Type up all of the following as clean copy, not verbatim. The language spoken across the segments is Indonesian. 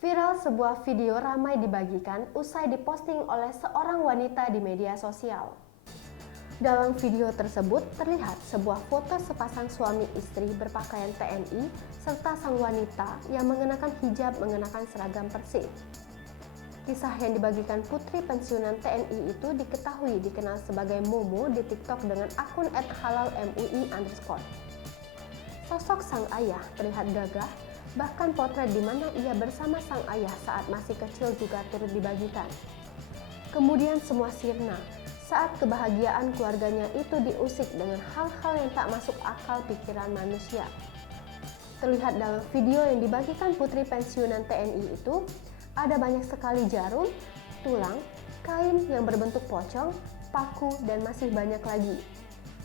Viral sebuah video ramai dibagikan usai diposting oleh seorang wanita di media sosial. Dalam video tersebut terlihat sebuah foto sepasang suami istri berpakaian TNI serta sang wanita yang mengenakan hijab mengenakan seragam persib. Kisah yang dibagikan putri pensiunan TNI itu diketahui dikenal sebagai Momo di TikTok dengan akun @halalmui_. Sosok sang ayah terlihat gagah, bahkan potret di mana ia bersama sang ayah saat masih kecil juga turut dibagikan. Kemudian semua sirna saat kebahagiaan keluarganya itu diusik dengan hal-hal yang tak masuk akal pikiran manusia. Terlihat dalam video yang dibagikan putri pensiunan TNI itu, ada banyak sekali jarum, tulang, kain yang berbentuk pocong, paku, dan masih banyak lagi.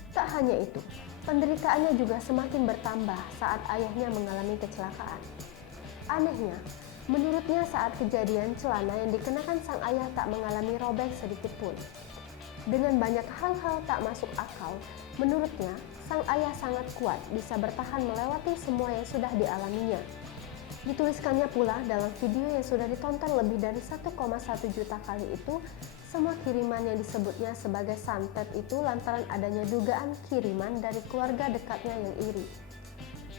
Tak hanya itu, penderitaannya juga semakin bertambah saat ayahnya mengalami kecelakaan. Anehnya, menurutnya saat kejadian celana yang dikenakan sang ayah tak mengalami robek sedikit pun. Dengan banyak hal-hal tak masuk akal, menurutnya sang ayah sangat kuat bisa bertahan melewati semua yang sudah dialaminya. Dituliskannya pula dalam video yang sudah ditonton lebih dari 1,1 juta kali itu, semua kiriman yang disebutnya sebagai santet itu lantaran adanya dugaan kiriman dari keluarga dekatnya yang iri.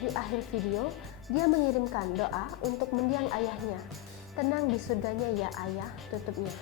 Di akhir video, dia mengirimkan doa untuk mendiang ayahnya. Tenang di surganya ya ayah, tutupnya.